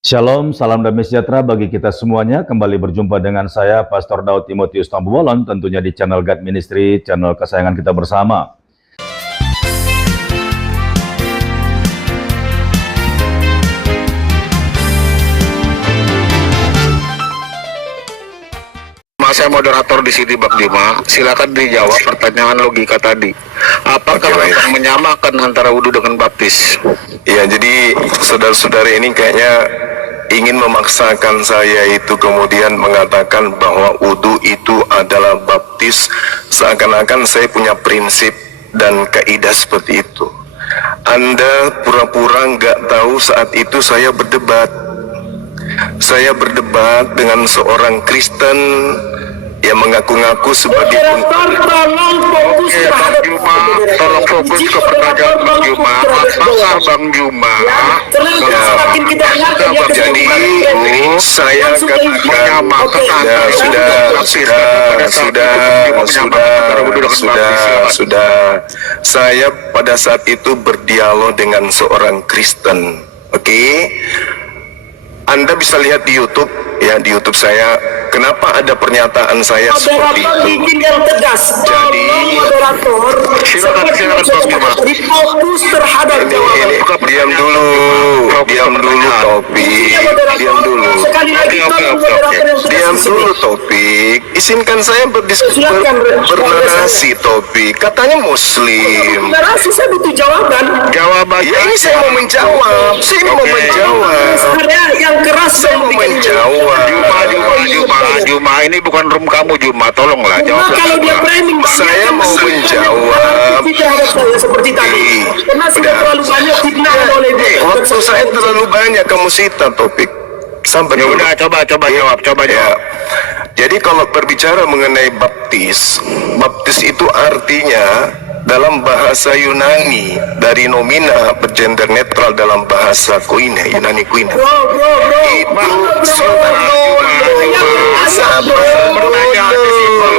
Shalom, salam damai sejahtera bagi kita semuanya. Kembali berjumpa dengan saya, Pastor Daud Timotius Tambubolon, tentunya di channel God Ministry, channel kesayangan kita bersama. Saya moderator di sini Bang Juma, silakan dijawab pertanyaan logika tadi. Apakah akan menyamakan antara wudhu dengan baptis? Ya, jadi saudara-saudara ini kayaknya ingin memaksakan saya itu kemudian mengatakan bahwa wudhu itu adalah baptis, seakan-akan saya punya prinsip dan kaidah seperti itu. Anda pura-pura nggak tahu saat itu saya berdebat. Saya berdebat dengan seorang Kristen yang mengaku-ngaku sebagai Bang Juma, tolong fokus ke pertanyaan Bang Juma. Apakah Bang Juma jadi saya katakan sudah saya pada saat itu berdialog dengan seorang Kristen. Oke? Anda bisa lihat di YouTube, ya, di YouTube saya, kenapa ada pernyataan saya seperti itu. Yang tegas. Jadi, silakan Bang Juma. Fokus terhadap jawaban. diam dulu topik, diam dulu topik. Izinkan saya berdiskusi, bernarasi topik. Katanya Muslim. Narasi saya butuh jawaban. Jawaban Ya, ini saya mau menjawab. Yang keras Saya mau menjawab. Juma, ini bukan room kamu Juma, tolonglah jawab. kalau dia framing Saya mau menjawab. terhadap saya seperti tadi. Karena sudah terlalu banyak fitnah oleh dia. Waktu saya terlalu banyak, kamu sita topik. Sampai Ya dulu. udah, coba jawab. Ya. Jadi kalau berbicara mengenai baptis itu artinya dalam bahasa Yunani dari nomina bergender netral dalam bahasa Koine, Yunani Koine. Bro.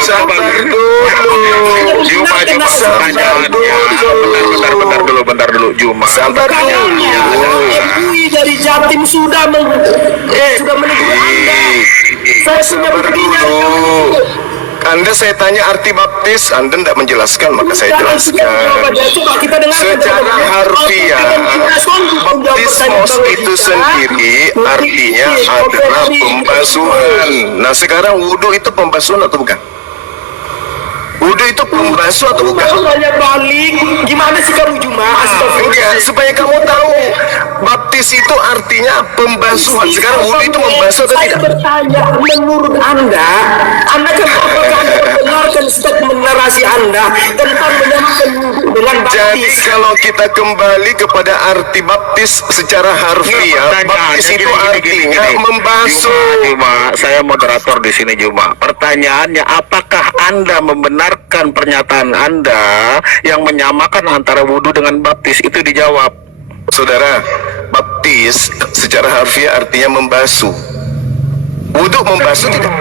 Sabar dulu. Juma, bentar dulu Juma. Sabar dulu. MUI dari Jatim sudah menegur Anda. Saya sudah berdiri. Anda saya tanya arti baptis, Anda tidak menjelaskan, maka saya jelaskan. Secara harfiah, baptismos itu sendiri artinya adalah pembasuhan. Nah, sekarang wudhu itu pembasuhan atau bukan? Wudhu itu pembasuh atau bukan? Banyak balik. Gimana sih kamu Juma? Enggak, supaya kamu tahu, baptis itu artinya pembasuhan. Sekarang wudhu itu membasuh atau Saya tidak? bertanya, menurut Anda kan apakah Anda membenarkan statement narasi Anda tentang menyamakan wudhu dengan Jadi baptis? kalau kita kembali kepada arti baptis secara harfiah, baptis itu artinya membasuh. Juma, saya moderator di sini Juma. Pertanyaannya, apakah Anda membenarkan pernyataan Anda yang menyamakan antara wudhu dengan baptis? Itu dijawab. Saudara, baptis secara harfiah artinya membasuh. Wudhu membasuh tidak?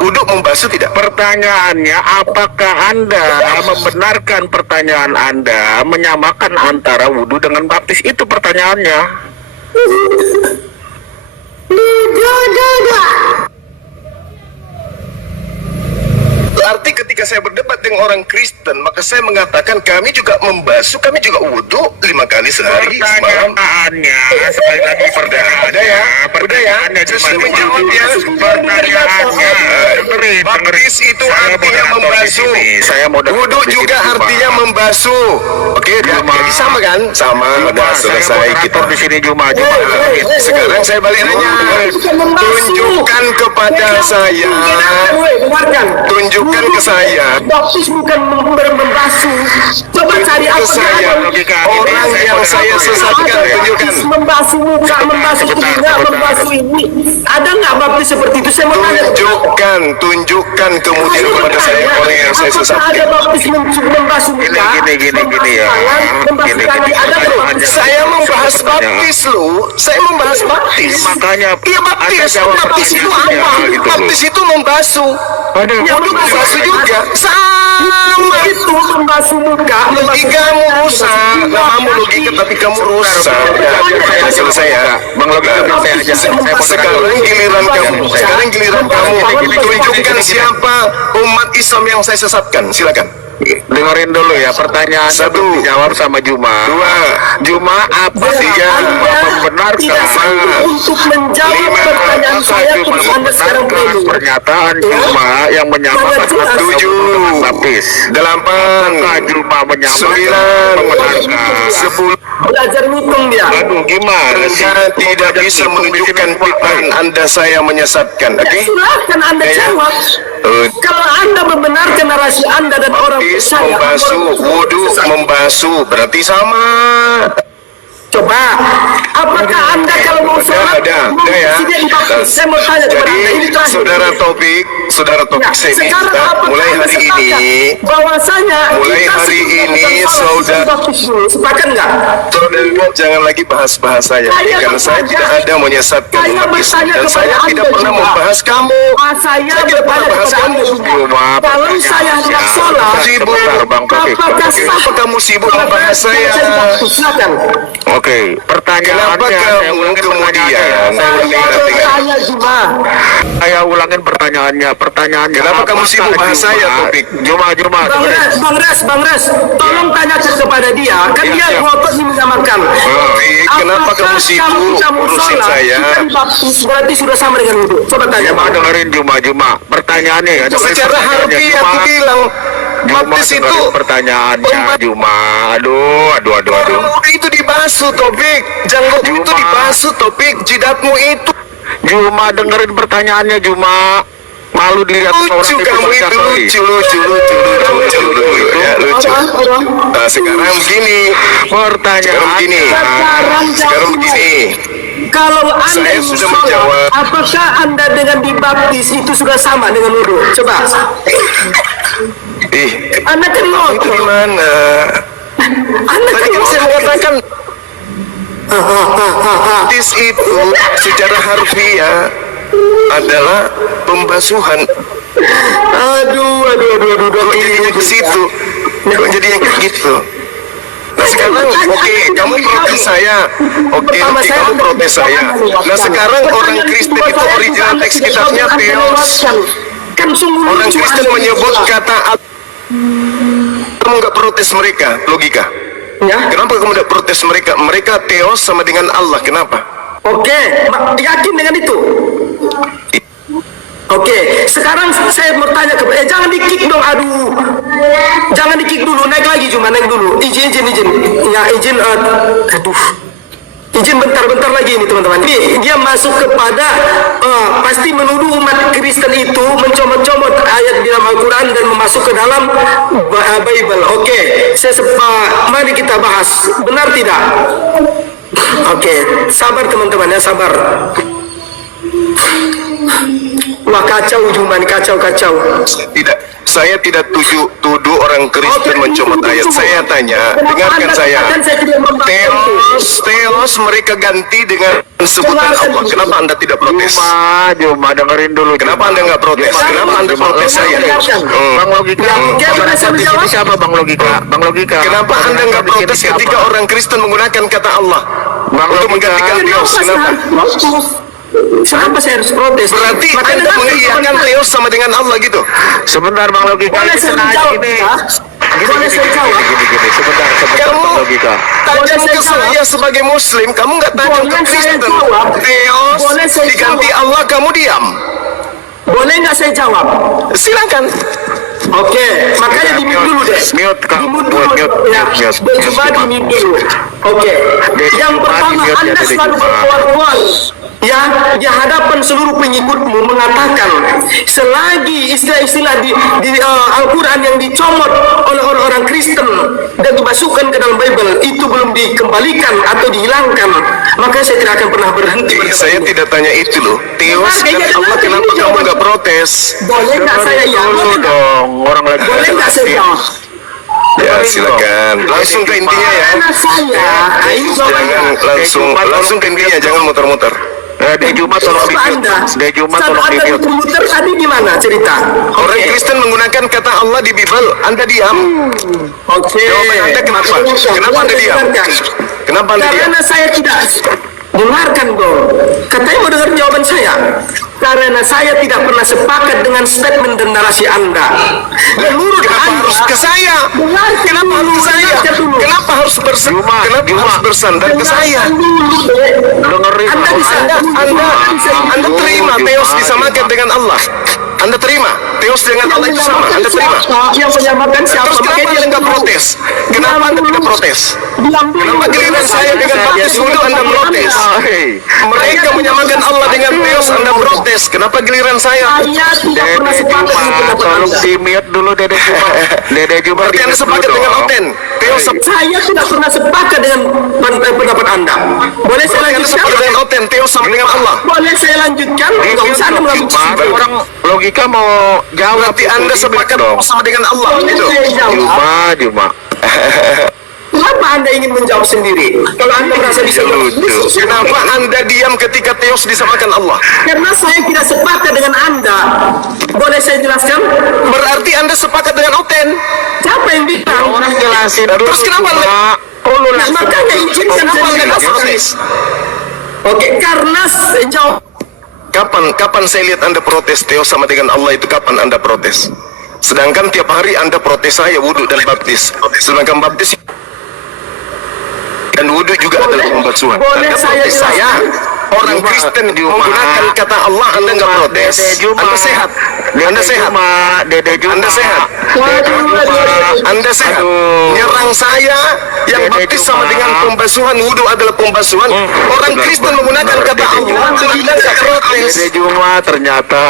Wudhu membasuh tidak? Pertanyaannya, apakah Anda membenarkan pertanyaan Anda menyamakan antara wudhu dengan baptis? Itu pertanyaannya. Arti ketika saya berdebat dengan orang Kristen, maka saya mengatakan kami juga membasuh, kami juga wudhu 5 kali sehari semalam. Pertanyaannya, sekali lagi pertanyaannya, Saya sudah menjawab ya. Pertanyaannya, Baptis itu artinya membasuh. Saya mau Wudhu juga artinya membasuh. Oke, jadi sama kan? Sama. Udah selesai kita di sini Juma. Sekarang saya balik nanya. Tunjukkan kepada saya. Tunjukkan ke saya. Baptis bukan membasuh. Coba cari Ke apa saya. Orang yang saya sesatkan. Tunjukkan. Membasuh muka, membasuh telinga, membasuh ini. Ada nggak baptis seperti itu? Saya mau tanya. Tunjukkan kemudian kepada saya orang yang saya Apakah sesatkan. ada baptis membasuh muka? Gini ya. Membasuh kaki. Ada belum? Saya membahas baptis lu. Saya membahas baptis. Makanya Iya, baptis. Baptis itu apa? gitu loh. Baptis itu membasuh. Aduh, Wudhu membasuh juga. Sama. Sama itu membasuh muka, Logikamu rusak. Namamu logika tapi kamu rusak. Udah, selesai ya. Bang Logika selesai aja. Saya mau Sekarang giliran kamu. Sekarang giliran kamu. Tunjukkan siapa umat Islam yang saya sesatkan. Silakan. dengerin dulu ya, pertanyaan Satu. dijawab sama Juma. Dua. Juma, apa Tiga. Anda membenarkan tidak sanggup untuk menjawab Lima, pertanyaan apakah saya Juma terus Anda sekarang membenarkan belum. pernyataan Juma yang menyamakan Sangat jelas. Tujuh. baptis? Delapan. Apakah Juma menyamakan Sembilan. membenarkan? Sepuluh. Belajar ngitung dia. Aduh, gimana sih? Anda tidak bisa menunjukkan pikiran Anda saya menyesatkan. Oke? Silahkan Anda Ya, ya. jawab. Kalau Anda membenarkan narasi Anda dan orang Baptis, percaya, membasuh, orang wudhu, sesat. membasuh, berarti sama. Coba, apakah Anda kalau mau sholat, mau ya. sedia dibaptis? Saya mau tanya kepada Anda, ini Jadi, terakhir. saudara Topik, Ya, saya sekarang minta apakah mulai Anda hari sepakat ini, bahwasanya mulai kita hari sebelum ini, melakukan sholat, saudara- kita dibaptis dulu? Sepakat nggak? saudara jangan lagi bahas-bahas saya, Saya karena saya bertanya- tidak ada menyesatkan saya umat Islam, bertanya dan kepada saya Anda tidak pernah juga. membahas kamu. Saya tidak pernah bertanya bahas kepada kamu. Anda juga. Juma, Kalau saya hendak sholat, Sibuk. Sebentar, Bang Taufik. apakah sah? Kenapa kamu sibuk Kalau membahas saya? dibaptis? Silakan. Oke, pertanyaannya Kenapa saya kamu ulangin kemudian pertanyaannya. Saya bertanya Juma. Saya ulangin pertanyaannya. Pertanyaannya. Kenapa kamu apakah sibuk bahas Juma- saya, Taufik? Juma. Bang Res, tolong tanyakan kepada dia. Kan Ya, dia siap. ngotot ini menyamakan. Taufik, kenapa Apakah kamu sibuk kalau kamu urusin sholat, saya? kita dibaptis berarti sudah sama dengan wudhu. Coba tanya, Juma, Bang. dengerin Juma. Pertanyaannya ya. dengerin Secara pertanyaannya, harfiah Juma. aku bilang, Juma, baptis itu dengerin pertanyaannya Juma. Aduh. Janggut itu dibasuh, Topik. Janggut itu Juma. dibasuh, Topik. Jidatmu itu Juma, dengerin pertanyaannya Juma. Malu dilihat orang lucu, kamu itu lucu. Ya, lucu. Nah, sekarang begini. Sekarang begini. Kalau Anda Saya ingin sudah sholat, menjawab. apakah Anda dengan dibaptis itu sudah sama dengan wudhu? Coba. Ih, Anda kan itu ngotot. gimana? Anda kan Tadi kan saya ngotot. mengatakan baptis itu secara harfiah adalah pembasuhan. Aduh. Kok jadinya ke situ? Kok jadinya kayak gitu? Nah sekarang, oke, kamu protes saya. Oke, kamu protes saya. Nah sekarang orang Kristen itu original teks kitabnya Theos. Kan sungguh Orang lucu Kristen Anda menyebut bilang. kata kamu nggak protes mereka, logika. Ya. Kenapa kamu tidak protes mereka? Mereka Theos sama dengan Allah, kenapa? Oke, yakin dengan itu? Oke, sekarang saya mau tanya ke jangan di-kick dong, aduh. Jangan di-kick dulu, naik lagi cuma naik dulu. Izin. Ya, izin aduh. Izin bentar lagi ini teman-teman. Ini dia masuk kepada pasti menuduh umat Kristen itu mencomot-comot ayat di dalam Al-Quran dan memasuk ke dalam Bible. Oke, mari kita bahas. Benar tidak? Oke, sabar teman-teman ya, sabar. Wah kacau Juman, kacau. Saya tidak tuduh orang Kristen mencomot ayat. Saya tanya, dengarkan saya. Theos mereka ganti dengan sebutan Allah. Kenapa Anda tidak protes? Juma, dengerin dulu. Kenapa Anda nggak protes? Kenapa Anda protes saya? Bang Logika. Di sini siapa Bang Logika? Kenapa Anda nggak protes ketika orang Kristen menggunakan kata Allah untuk menggantikan Theos? Kenapa? Kenapa saya harus protes? Berarti Anda mengiyakan Theos sama dengan Allah gitu? Sebentar Bang Logika. Boleh saya menjawab? Boleh saya jawab? Gini. Sebentar Kamu Bang Logika. tajam ke saya sebagai Muslim, kamu nggak tajam ke Boleh saya Kristen. jawab? Theos Boleh saya diganti jawab? Allah, kamu diam. Boleh nggak saya jawab? Silakan. Oke, makanya di mute dulu deh. Mute, Kang. Di mute dulu. Mute. Ya, coba di mute dulu. Oke. Yang pertama, Anda selalu berkuar-kuar ya di hadapan seluruh pengikutmu mengatakan selagi istilah-istilah di Al-Quran yang dicomot oleh orang-orang Kristen dan dimasukkan ke dalam Bible itu belum dikembalikan atau dihilangkan, maka saya tidak akan pernah berhenti. Saya tidak tanya itu loh. Theos dan Allah, kenapa kamu nggak protes? Boleh nggak saya ya? Boleh nggak? Dong, orang lagi. Boleh nggak saya jawab? Ya silakan. Langsung ke intinya ya. Karena saya, ini Jangan jawabannya. langsung ke intinya, jangan muter-muter. Dede Juma tolong Coba Anda, Dede Juma saat tolong Anda di-mute. komputer tadi gimana cerita? Orang Kristen menggunakan kata Allah di Bible, Anda diam. Oke. Jawaban Anda kenapa? Kenapa Anda diam? Kenapa Anda diam? Karena saya tidak dengarkan dong. Katanya mau dengar jawaban saya. Karena saya tidak pernah sepakat dengan statement dan narasi Anda. Menurut Kenapa Anda, harus ke saya? Kenapa harus ke saya? Kenapa harus bersandar ke saya? Dengerin Anda bisa, Anda terima Theos disamakan dengan Allah? Anda terima Theos dengan Allah itu sama? Anda terima? Yang menyamakan siapa? Terus kenapa Anda nggak protes? Kenapa Anda tidak protes? Kenapa giliran saya dengan baptis wudhu Anda protes? Mereka menyamakan Allah dengan Theos, Anda protes. Kenapa giliran saya? Saya tidak pernah Dede sepakat Juma, dengan pendapat tolong Anda. di-mute dulu Dede Juma. Dede Juma Berarti Anda di-mute sepakat dulu dengan dong. Oten? Theos Saya tidak pernah sepakat dengan pendapat Anda. Boleh saya Berarti Anda sepakat lanjutkan? dengan Oten? Theos sama dengan Allah? Boleh saya lanjutkan? Nggak usah Anda mengambil Juma, kesimpulan. orang logika mau jawab. Berarti Anda sepakat sama dengan Allah? Boleh Gitu. saya jawab? Juma. Kenapa Anda ingin menjawab sendiri? Kalau Anda merasa bisa jawab sendiri, Kenapa Anda diam ketika Theos disamakan Allah? karena saya tidak sepakat dengan Anda. Boleh saya jelaskan? Berarti Anda sepakat dengan Oten? Siapa yang bilang? Orang jelasin dulu. Terus kenapa Anda? Nah, makanya izinkan Kenapa saya Anda nggak menjelaskan. protes? Oke, karena sejauh Kapan saya lihat Anda protes Theos sama dengan Allah itu kapan Anda protes? Sedangkan tiap hari Anda protes saya wudhu dan baptis. Sedangkan baptis dan wudhu juga adalah pembasuhan. boleh Anda saya protes saya, jelaskan? orang Kristen menggunakan kata Allah, Anda nggak protes. Dede Juma. Anda sehat. Anda sehat. Dede Juma. Anda sehat. Waduh. Anda sehat. Aduh. Nyerang saya yang Dede baptis sama Juma. dengan pembasuhan, wudhu adalah pembasuhan. Orang Kristen menggunakan kata Allah, Anda nggak protes. Dede Juma ternyata.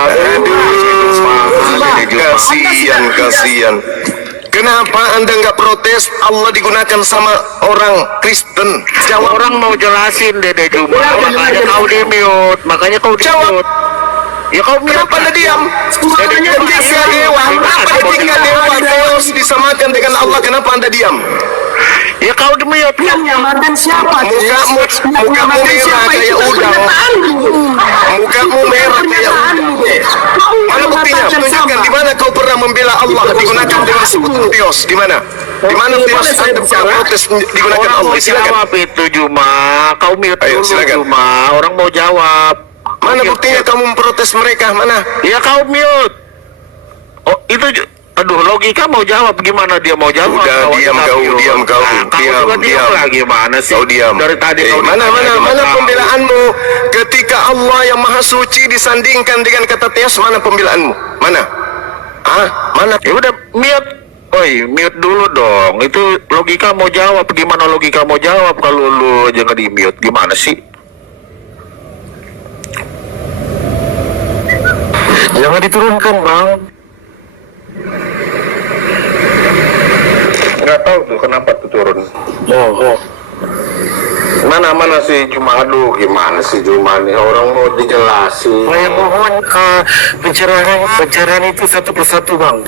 Kasihan. Kenapa Anda nggak protes? Allah digunakan sama orang Kristen. Jawab. Orang mau jelasin Dede Juma. Makanya kau di-mute. Makanya kau Jawab. di-mute. Ya kau mute. Kenapa Anda diam? Dede Juma Ketika dewa, ketika dewa Theos disamakan dengan Allah, kenapa Anda diam? Ya kau di-mute. yang menyamakan siapa? Mukamu merah kayak udang. Mukamu merah kayak udang. Mana buktinya? Tunjukkan di mana kau pernah membela Allah digunakan dengan sebutan Theos. Di mana? Di mana Theos Anda pernah protes digunakan Orang Allah? mau Silakan. jawab itu Juma. Kau mute Ayo, dulu silakan. Juma. Orang mau jawab. Mana buktinya kamu memprotes mereka? Mana? Ya kau mute. Oh itu aduh logika mau jawab gimana dia mau jawab? Udah, diam kau, diam kau, Kau diam, juga diam diam. lagi mana sih? Kau diam. Dari tadi kau mana ditanya cuma tahu. pembelaanmu ketika Allah yang Maha Suci disandingkan dengan kata Theos? Mana pembelaanmu? Mana? Mana? Ya udah mute. Oi, mute dulu dong. Itu logika mau jawab. Gimana logika mau jawab kalau lu aja nggak di mute? Gimana sih? Jangan diturunkan, Bang. Nggak tahu tuh kenapa tuh turun. Mana sih Juma? Aduh, gimana sih Juma nih? Orang mau dijelasin. Saya mohon pencerahan itu satu persatu, Bang.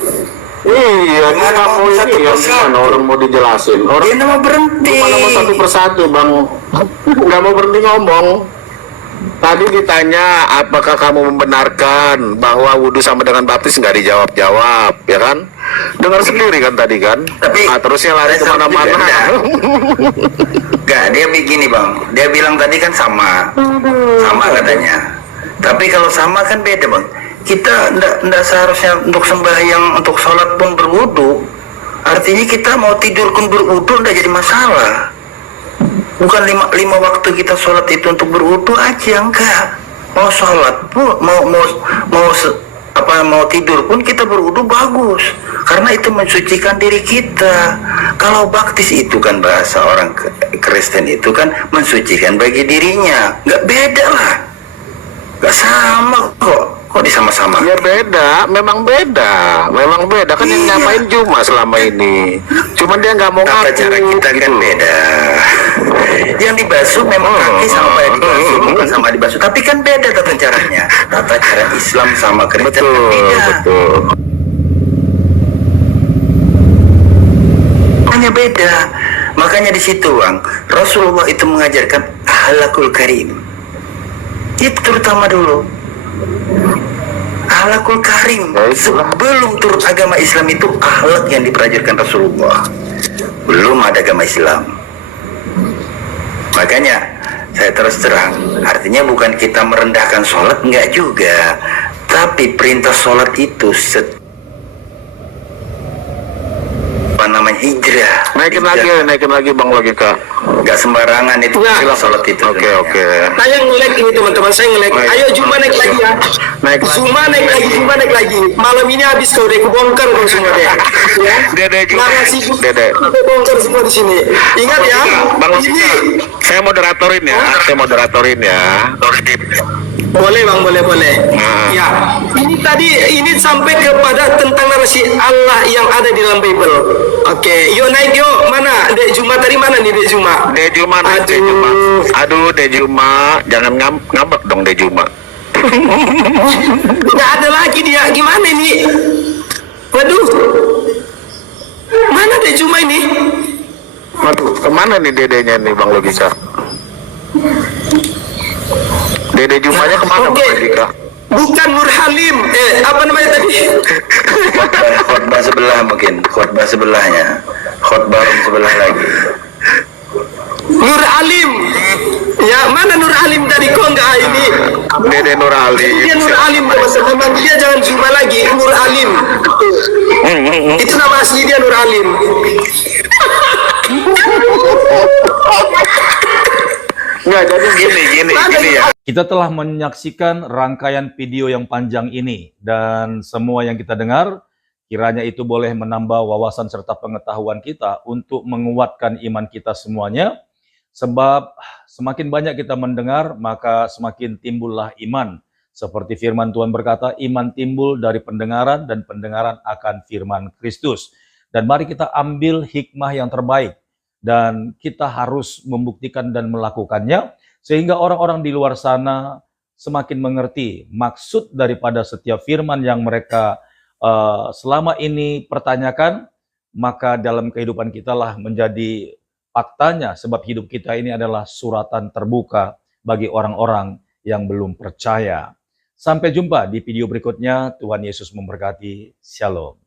Iya, ini nggak mau ini ya, gimana orang mau dijelasin? Orang Dia mau berhenti. Gimana mau satu persatu, Bang? Nggak mau berhenti ngomong. Tadi ditanya, apakah kamu membenarkan bahwa wudhu sama dengan baptis? Nggak dijawab-jawab, ya kan? Dengar sendiri kan tadi kan? Tapi terusnya lari ada satu kemana-mana. juga, enggak, dia begini Bang. Dia bilang tadi kan sama katanya. Tapi kalau sama kan beda Bang. Kita enggak seharusnya untuk sembahyang, untuk sholat pun berwudu. Artinya kita mau tidur pun berwudu enggak jadi masalah. Bukan lima waktu kita sholat itu untuk berwudu aja, enggak. Mau sholat pun, mau tidur pun kita berwudu bagus, karena itu mensucikan diri kita. Kalau baptis itu kan bahasa orang Kristen itu kan mensucikan bagi dirinya, nggak beda lah, nggak sama kok disama-sama. Ya beda, memang beda kan yang Iya. nyamain Juma selama ini. Cuman dia nggak mau Tata ngaku. cara kita kan gitu. beda. Yang dibasuh memang kaki sama yang dibasuh bukan sama dibasuh, tapi kan beda tata caranya. Tata cara Islam sama Kristen kan beda. Betul. Hanya beda. Makanya di situ Bang, Rasulullah itu mengajarkan akhlakul karim. Itu terutama dulu. Akhlakul karim. Sebelum turut agama Islam itu akhlak yang dipelajarkan Rasulullah. Belum ada agama Islam. Makanya saya terus terang, artinya bukan kita merendahkan sholat, enggak juga. Tapi perintah sholat itu hijrah. Naikin lagi Bang Logika. Enggak sembarangan itu sholat itu. Oke. Saya nge-lag ini teman-teman, saya nge-lag. Ayo Zuma naik lagi ya. Zuma naik lagi. Malam ini habis kau deh, kebongkar kau semua deh. Ya. Dede juga. Dede. Kebongkar semua di sini. Ingat ya. Bang Logika, saya moderatorin ya. Boleh Bang, boleh. Nah. Ya. Ini sampai kepada tentang narasi Allah yang ada di dalam Bible. Oke, yuk naik yuk. Mana? Dek Zuma tadi mana nih Dek Zuma? Dek Zuma, Dek Zuma. Aduh, Dek Zuma, jangan ngambek dong Dek Zuma. Nggak ada lagi dia. Gimana ini? Waduh. Mana Dek Zuma ini? Waduh, kemana nih dedenya nih Bang Logika? Dede Jumanya kemana Bang Logika? Bukan Nur Halim. Apa namanya tadi? Khotbah sebelah mungkin. Khotbah sebelahnya. Khotbah sebelah lagi. Nur Alim. Ya, mana Nur Alim tadi? Kok nggak ini? Dede Nur Alim. Dia Nur Alim teman-teman. Dia jangan Zuma lagi. Nur Alim. Itu nama asli dia Nur Alim. Nggak, jadi gini ya. Kita telah menyaksikan rangkaian video yang panjang ini, dan semua yang kita dengar, kiranya itu boleh menambah wawasan serta pengetahuan kita untuk menguatkan iman kita semuanya, sebab semakin banyak kita mendengar, maka semakin timbullah iman. Seperti firman Tuhan berkata, iman timbul dari pendengaran, dan pendengaran akan firman Kristus. Dan mari kita ambil hikmah yang terbaik, dan kita harus membuktikan dan melakukannya, sehingga orang-orang di luar sana semakin mengerti maksud daripada setiap firman yang mereka selama ini pertanyakan, maka dalam kehidupan kita lah menjadi faktanya, sebab hidup kita ini adalah suratan terbuka bagi orang-orang yang belum percaya. Sampai jumpa di video berikutnya. Tuhan Yesus memberkati. Shalom.